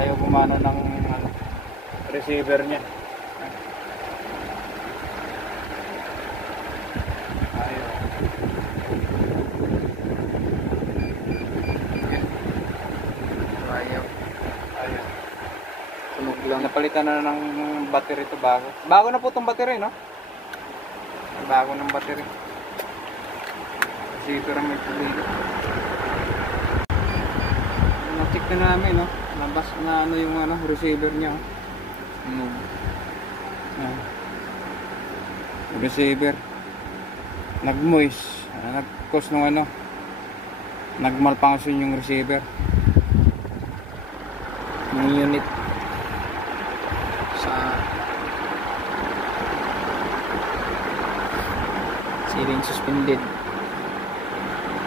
ayaw gumana ng ano, receiver niya. Ayaw. Ayaw. Ayaw. Tunog lang. Napalitan na ng battery to, bago. Bago na po itong battery, no? Bago ng battery. Receiver ang may pulilo. Na-check na namin, no? Nabas na ano yung ano, receiver niya. Receiver. Nag-moist. Nag-cause nung ano. Nag-malfunction yung receiver. Yung unit sa ceiling suspended.